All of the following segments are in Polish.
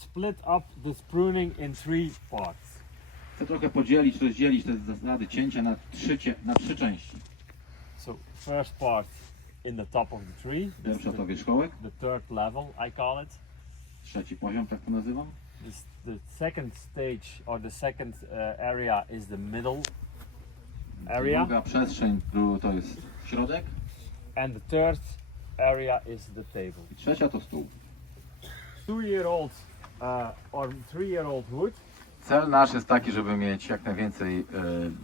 split up this pruning in three parts. Chcę trochę podzielić, rozdzielić te zasady cięcia na trzy, cie- na trzy części. So first part in the top of the tree. This is Pierwsza to the, wierzchołek, the third level, I call it. trzeci poziom, tak to nazywam. This, the second stage or the second uh, area is the middle area, Druga przestrzeń to jest środek and the third area is the table. i trzecia to stół. Two-year-old uh, or three-year-old wood Cel nasz jest taki, żeby mieć jak najwięcej e,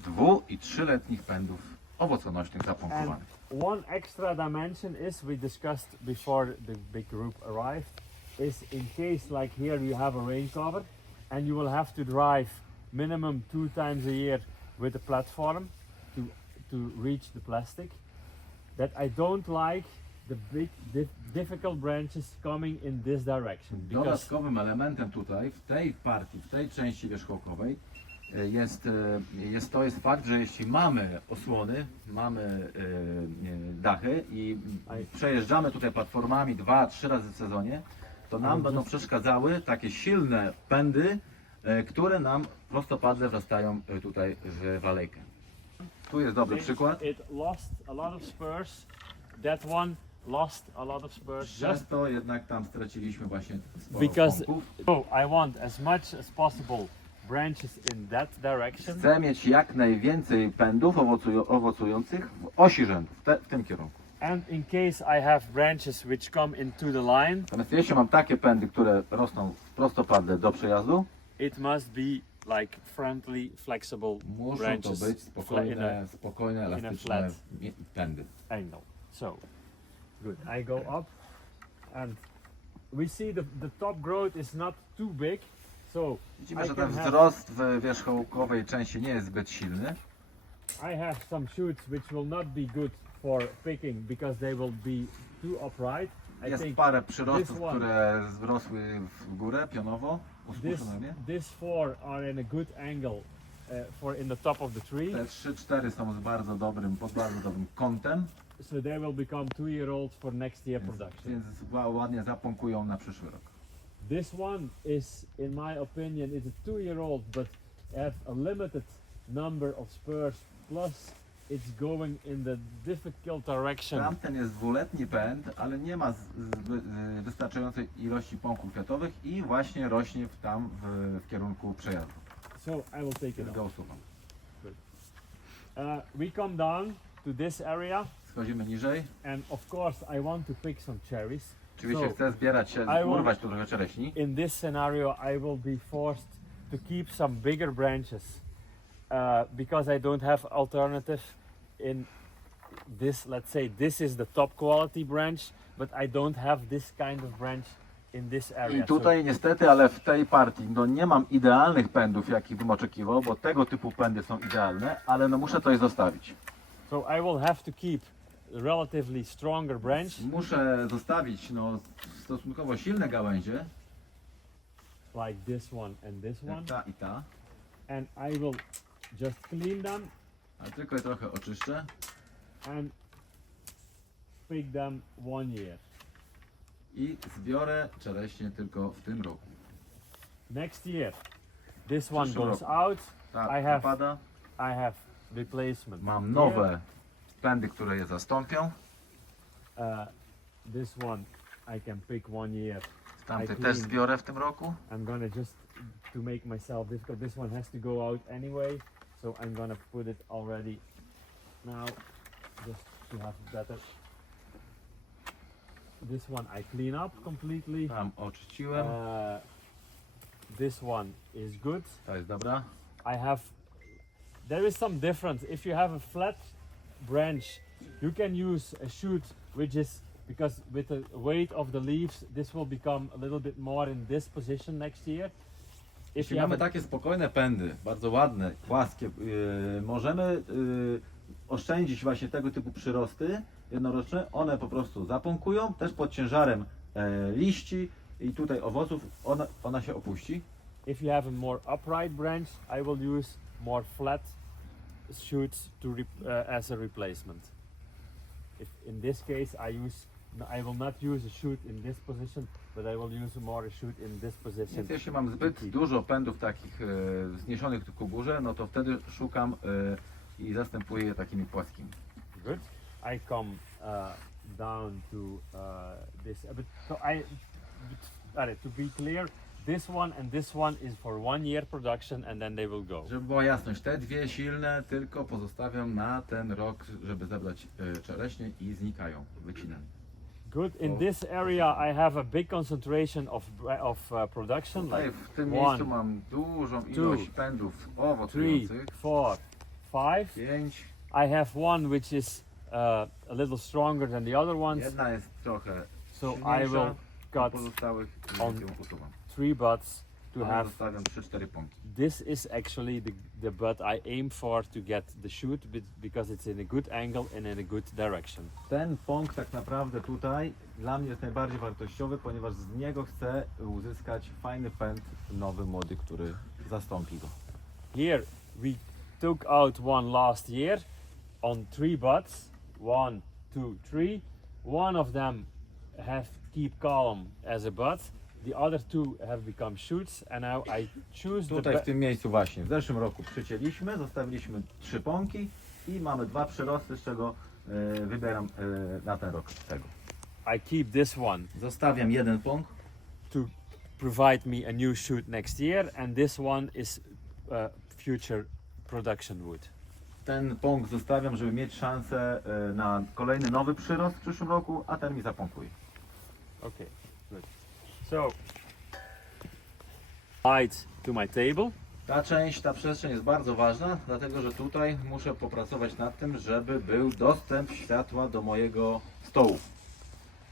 dwu- i trzyletnich pędów owoconośnych zapompowanych. one extra dimension is we discussed before the big group arrived is in case like here you have a rain cover and you will have to drive minimum two times a year with the platform to to reach the plastic that I don't like the big dif- difficult branches coming in this direction because Dodatkowym elementem tutaj, w tej partii, w tej części wierzchołkowej e, jest, e, jest to jest fakt, że jeśli mamy osłony, mamy e, e, dachy i przejeżdżamy tutaj platformami dwa, trzy razy w sezonie, to nam będą przeszkadzały takie silne pędy, e, które nam prostopadle wrastają e, tutaj w walejkę. Tu jest dobry przykład. it lost a lot of spurs that one lost a lot of spurs just Przez to jednak tam straciliśmy właśnie sporo Because- pąków. So I want as much as possible branches in that direction. Chcę mieć jak najwięcej pędów owocują, owocujących w osi rzędu, w, te, w tym kierunku. And in case I have branches which come into the line, Natomiast jeśli mam takie pędy, które rosną prostopadle do przejazdu, it must be like friendly, flexible muszą to branches być fla- in spokojne, spokojne elastyczne flat. mi- pędy. a angle. So good. I go up and we see the, the top growth is not too big. So Widzimy, I że can ten have- wzrost w wierzchołkowej części nie jest zbyt silny. I have some shoots which will not be good for picking because they will be too upright. I Jest think parę przyrostów, one- które wzrosły w górę pionowo, this uspuszczone mnie. this four are in a good angle uh, for in the top of the tree. Te 3-4 są z bardzo dobrym, pod bardzo dobrym kątem, So they will become two year olds for next year więc, production. więc ła- ładnie zapąkują na przyszły rok. This one is, in my opinion, is a two year old but have a limited number of spurs plus it's going in the difficult direction. Tamten jest dwuletni pęd, ale nie ma y, wystarczającej ilości pąków kwiatowych i właśnie rośnie w, tam w, w kierunku przejazdu. So I will take it go usuwam. Uh, we come down to this area Schodzimy niżej. and of course I want to pick some cherries. Oczywiście chcę zbierać się, I urwać tu trochę czereśni. in this scenario, I will be forced to keep some bigger branches uh, because I don't have alternative in this. Let's say this is the top quality branch, but I don't have this kind of branch in this area. I tutaj niestety, ale w tej partii no nie mam idealnych pędów, jakich bym oczekiwał, bo tego typu pędy są idealne, ale no muszę coś zostawić. so I will have to keep relatively stronger branch, Muszę zostawić no, stosunkowo silne gałęzie, like this one and this one, jak ta i ta, and I will just clean them ale tylko je trochę oczyszczę. and pick them one year. I zbiorę czereśnie tylko w tym roku. Next year, this one Przyszłym goes out. Ta I have-. I have replacement. Mam here. nowe pędy, które je zastąpią. Uh, this one I can pick one year. Tamte I też clean. zbiorę w tym roku. I'm gonna just to make myself difficult. This one has to go out anyway, so I'm gonna put it already now, just to have better. This one I clean up completely. Tam oczyściłem. Uh, this one is good. To jest dobra. I have there is some difference if you have a flat branch you can use a shoot which is because with the weight of the leaves this will become a little bit more in this position next year if Jeśli you mamy takie spokojne pędy, bardzo ładne, płaskie, yy, możemy yy, oszczędzić właśnie tego typu przyrosty jednoroczne. One po prostu zapąkują, też pod ciężarem e, liści i tutaj owoców ona, ona się opuści. if you have a more upright branch I will use more flat shoots to re, uh, as a replacement if in this case I use I will not use a shoot in this position, but I will use more a shoot in this position. Więc jeśli mam zbyt dużo pędów takich e, wzniesionych ku górze, no to wtedy szukam e, i zastępuję je takimi płaskimi. Good. I come uh, down to uh, this. But so I, alright, to be clear, this one and this one is for one year production, and then they will go. Żeby była jasność, te dwie silne tylko pozostawiam na ten rok, żeby zebrać czereśnie i znikają, wycinane. Good. In this area, I have a big concentration of of uh, production, Tutaj like w tym one, miejscu mam dużą ilość pędów three, owocujących. four, five. Pięć. I have one which is uh, a little stronger than the other ones, Jedna jest trochę so I silniejsza will cut pozostałych on- ją usuwam. Three buds to Ale have zostawiam 3-4 this is actually the, the bud I aim for to get the shoot because it's in a good angle and in a good direction. Ten pąk tak naprawdę tutaj dla mnie jest najbardziej wartościowy, ponieważ z niego chcę uzyskać fajny pęd nowy, młody, który zastąpi go. Here we took out one last year on three buds, one, two, three. One of them have keep calm as a bud. The other two have become shoots, and now I choose the Tutaj w be- tym miejscu właśnie w zeszłym roku przycięliśmy, zostawiliśmy trzy pąki i mamy dwa przyrosty, z czego e, wybieram e, na ten rok tego. I keep this one Zostawiam jeden pąk, to provide me a new shoot next year, and this one is uh, future production wood. ten pąk zostawiam, żeby mieć szansę e, na kolejny nowy przyrost w przyszłym roku, a ten mi zapąkuje. Okay, good. So, light to my table. Ta część, ta przestrzeń jest bardzo ważna, dlatego że tutaj muszę popracować nad tym, żeby był dostęp światła do mojego stołu.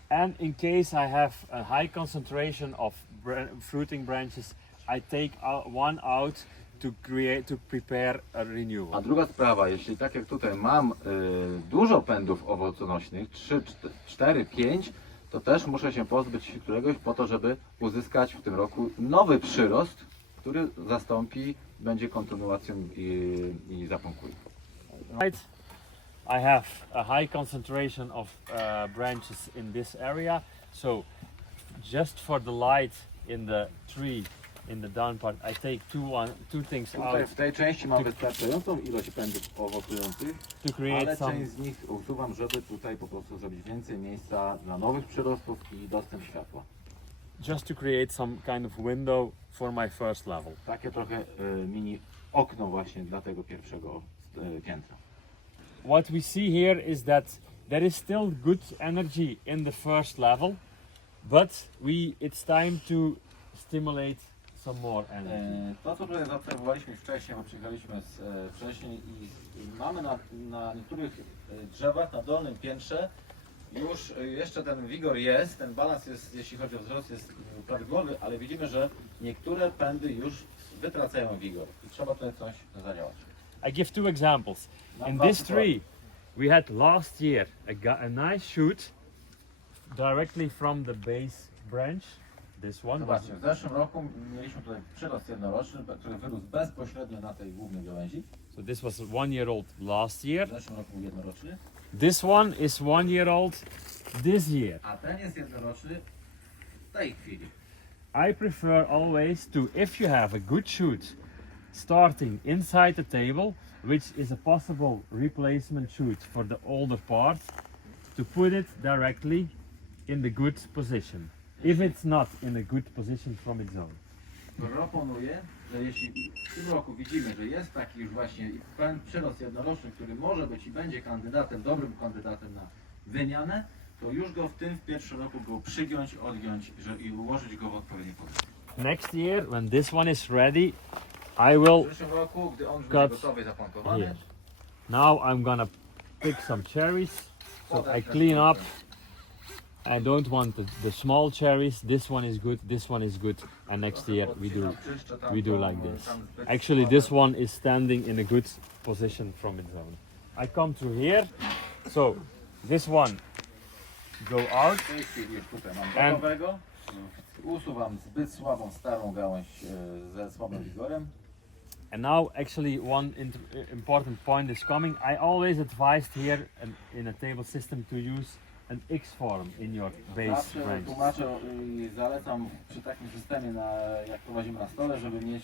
And in case I have a high concentration of fruiting branches, I take one out to create to prepare a A renewal. druga sprawa, jeśli tak jak tutaj mam y, dużo pędów owoconośnych, 3, 4, 5, to też muszę się pozbyć któregoś po to, żeby uzyskać w tym roku nowy przyrost, który zastąpi, będzie kontynuacją i, i zapąkuje. Right. I have a high concentration of uh, branches in this area, so just for the light in the tree, in the down part, I take two one two things Tutaj out w tej części mam wystarczającą ilość pędów owocujących, to create ale some część z nich usuwam, żeby tutaj po prostu zrobić więcej miejsca dla nowych przyrostów i dostęp światła. just to create some kind of window for my first level. Takie trochę y, mini okno właśnie dla tego pierwszego y, piętra. What we see here is that there is still good energy in the first level, but we it's time to stimulate some more energy. E, To, co tutaj zaobserwowaliśmy wcześniej, bo przyjechaliśmy z, e, wcześniej i s- mamy na, na niektórych e, drzewach na dolnym piętrze już e, jeszcze ten wigor jest, ten balans jest, jeśli chodzi o wzrost, jest prawidłowy, ale widzimy, że niektóre pędy już wytracają wigor i trzeba tutaj coś zadziałać. I give two examples. In this tree, we had last year a, gu- a nice shoot directly from the base branch. This one was Zobaczcie, w zeszłym roku mieliśmy tutaj przyrost jednoroczny, który wyrósł bezpośrednio na tej głównej gałęzi. so this was one year old last W year. zeszłym roku był jednoroczny, This one is one year old this year. a ten jest jednoroczny w tej chwili. I prefer always to, if you have a good shoot starting inside the table, which is a possible replacement shoot for the older part, to put it directly in the good position. If it's not in a good position from its own. Proponuję, że jeśli w tym roku widzimy, że jest taki już właśnie pęd przyrost jednoroczny, który może być i będzie kandydatem, dobrym kandydatem na wymianę, to już go w tym w pierwszym roku go przygiąć, odgiąć że, i ułożyć go w odpowiedniej pozycji. Next year, when this one is ready, I W will. przyszłym roku, gdy on już będzie gotowy, zapontowany, Here. Now I'm gonna pick some cherries. So I clean up. I don't want the, the small cherries. This one is good. This one is good. And next year we do podcinam, czyszczę tam we do like this. Actually, this one is standing in a good position from its own. I come through here, so this one go out. W tej chwili już tutaj mam And- Usuwam zbyt słabą, starą gałąź ze słabym wigorem. And now, actually, one important point is coming. I always advised here um, in a table system to use an X form in your base Zawsze tłumaczę i zalecam przy takim systemie, na, jak prowadzimy na stole, żeby mieć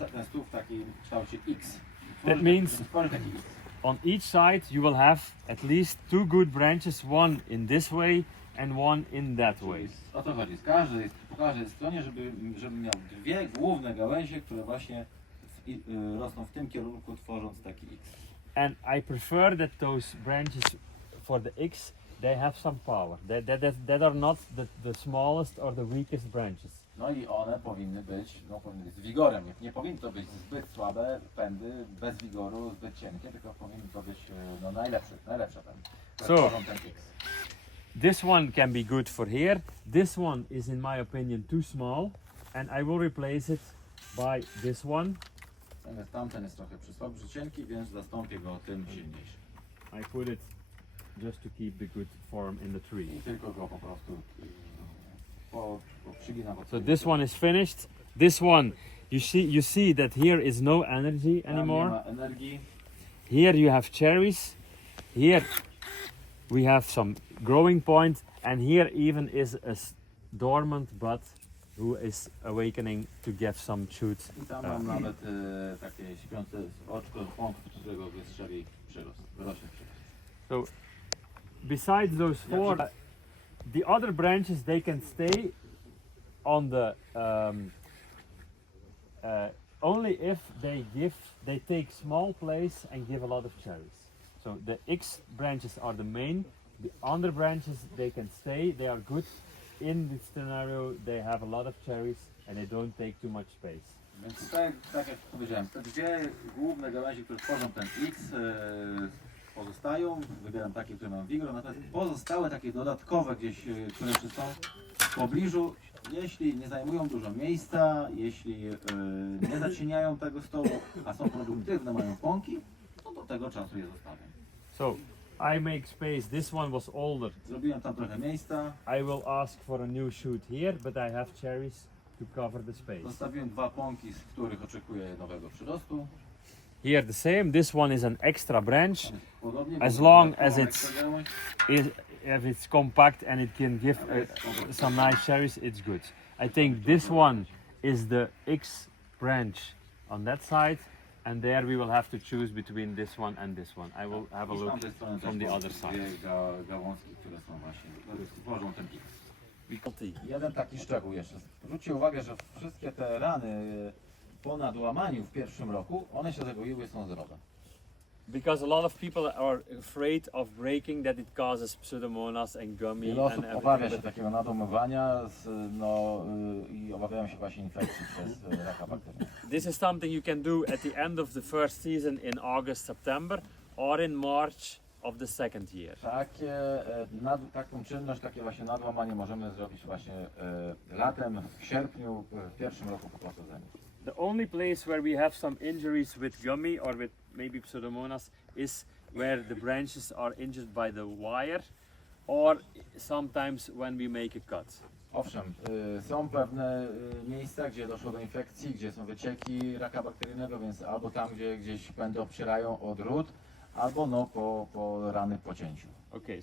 y, ten stół w takim kształcie X. That means- Tworzyć taki X. On each side you will have at least two good branches, one in this way and one in that way. O to chodzi. Z każdej, po każdej stronie, żeby, żeby miał dwie główne gałęzie, które właśnie w, i- y, rosną w tym kierunku, tworząc taki X. And I prefer that those branches for the X they have some power. That, that, that, that are not the, the smallest or the weakest branches. No i one powinny być, no powinny być z wigorem. Nie, nie powinny to być zbyt słabe pędy, bez wigoru, zbyt cienkie, tylko powinny to być y, no, najlepsze, najlepsze pędy. które So-. This one can be good for here. This one is in my opinion too small and I will replace it by this one. Natomiast tamten jest trochę przysłaby, przy cienki, więc zastąpię go tym silniejszym. I put it just to keep the good form in the tree. I tylko go po prostu po, po So this one is finished. This one, you see, you see that here is no energy anymore. Here you have cherries. Here we have some growing point, and here even is a dormant bud who is awakening to give some shoots. Uh, I tam mam nawet takie śpiące oczko, z którego wystrzeli przyrost, wyrośnie przyrost. Besides those four, uh, the other branches they can stay on the um, uh, only if they give they take small place and give a lot of cherries. So the X branches are the main. The other branches they can stay. They are good. In this scenario, they have a lot of cherries and they don't take too much space. Więc tak, tak jak powiedziałem, te dwie główne gałęzie, które tworzą ten X y, pozostają. Wybieram takie, które mają wigor, natomiast pozostałe takie dodatkowe gdzieś, y, które są w pobliżu, jeśli nie zajmują dużo miejsca, jeśli y, nie zacieniają tego stołu, a są produktywne, mają pąki, to do tego czasu je zostawiam. So I make space. This one was older. Zrobiłem tam trochę miejsca, I will ask for a new shoot here, but I have cherries to cover the space. zostawiłem dwa pąki, z których oczekuję nowego przyrostu. Here the same. This one is an extra branch. Tam jest Podobnie, As long as it's- Is if it's compact and it can give uh, some nice cherries, it's good. I think this one is the X branch on that side, and there we will have to choose between this one and this one. I will have a look. tamtej from the other side. Dwie ga gałązki, które są właśnie, które tworzą ten X. Jeden taki szczegół jeszcze. Zwróćcie uwagę, że wszystkie te rany y, po nadłamaniu w pierwszym roku, one się zagoiły, są zdrowe. Because a lot of people are afraid of breaking that it causes pseudomonas and gummy Wiele osób and obawia się everything. takiego nadomywania z, no, y, i obawiają się właśnie infekcji przez y, raka. But this is something you can do at the end of the first season in August, September, or in March of the second year. Takie, e, nad, taką czynność, takie właśnie nadłamanie możemy zrobić właśnie e, latem, w sierpniu, w pierwszym roku po posadzeniu. The only place where we have some injuries with gummy or with maybe pseudomonas is where the branches are injured by the wire or sometimes when we make a cut. Owszem, y, są pewne y, miejsca, gdzie doszło do infekcji, gdzie są wycieki raka bakteryjnego, więc albo tam, gdzie gdzieś pędy obcierają o drut, albo no po, po rany po cięciu. Okay,